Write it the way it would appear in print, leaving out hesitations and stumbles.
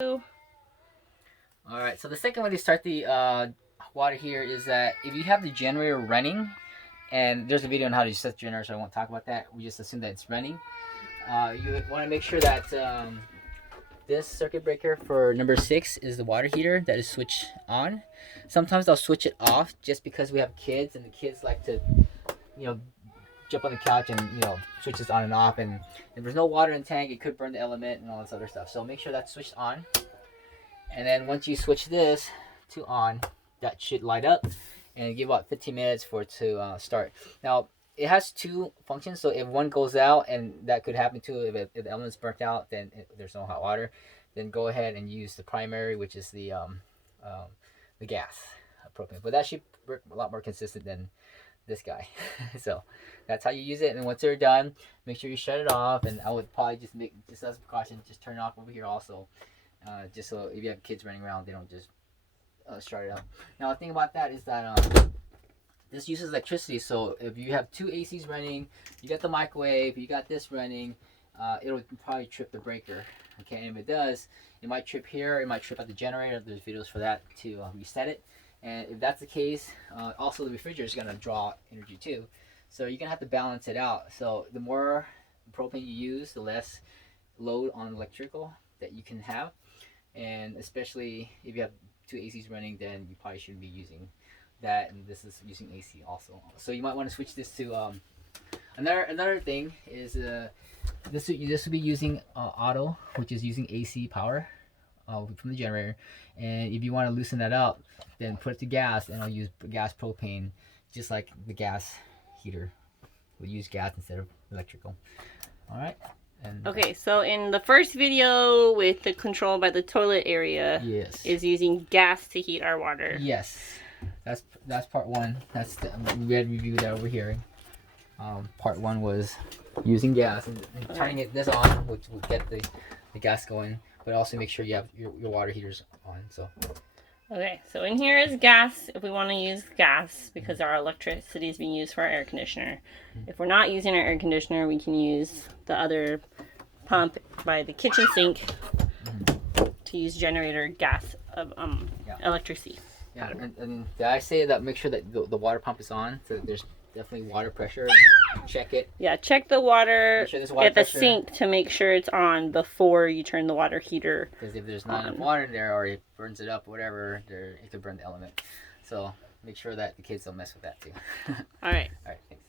Alright, so the second way to start the water here is that if you have the generator running, and there's a video on how to set the generator, so I won't talk about that. We just assume that it's running. You want to make sure that this circuit breaker for number 6 is the water heater that is switched on. Sometimes I'll switch it off just because we have kids, and the kids like to, jump on the couch and switch this on and off. And if there's no water in the tank, it could burn the element and all this other stuff. So make sure that's switched on. And then once you switch this to on, that should light up and give about 15 minutes for it to start. Now, it has two functions, so if one goes out, and that could happen too, if the element's burnt out, then there's no hot water, then go ahead and use the primary, which is the gas propane. But that should work a lot more consistent than this guy. So that's how you use it. And once they're done, make sure you shut it off. And I would probably just as a precaution, just turn it off over here also. Just so if you have kids running around, they don't just start it up. Now the thing about that is that this uses electricity, so if you have two ACs running, you got the microwave, you got this running, it'll probably trip the breaker. Okay, and if it does, it might trip here, it might trip at the generator. There's videos for that to reset it. And if that's the case, also the refrigerator is going to draw energy too. So you're going to have to balance it out. So the more propane you use, the less load on electrical that you can have. And especially if you have two ACs running, then you probably shouldn't be using that, and this is using AC also. So you might want to switch this to another thing is this will be using auto, which is using AC power from the generator. And if you want to loosen that up, then put it to gas, and I'll use gas propane, just like the gas heater. We'll use gas instead of electrical. All right. Okay, so in the first video with the control by the toilet area, yes, is using gas to heat our water. Yes, that's part one. We had reviewed that over here. Part one was using gas and turning this on, which will get the gas going, but also make sure you have your water heaters on. So. Okay, so in here is gas if we want to use gas because our electricity is being used for our air conditioner. If we're not using our air conditioner, we can use the other pump by the kitchen sink to use generator gas of electricity. Yeah, and I say that make sure that the water pump is on, so there's definitely water pressure. Check it. Yeah, check the water at the sink to make sure it's on before you turn the water heater. Because if there's not enough water in there, or it burns it up, or whatever, it could burn the element. So make sure that the kids don't mess with that too. All right. All right. Thanks.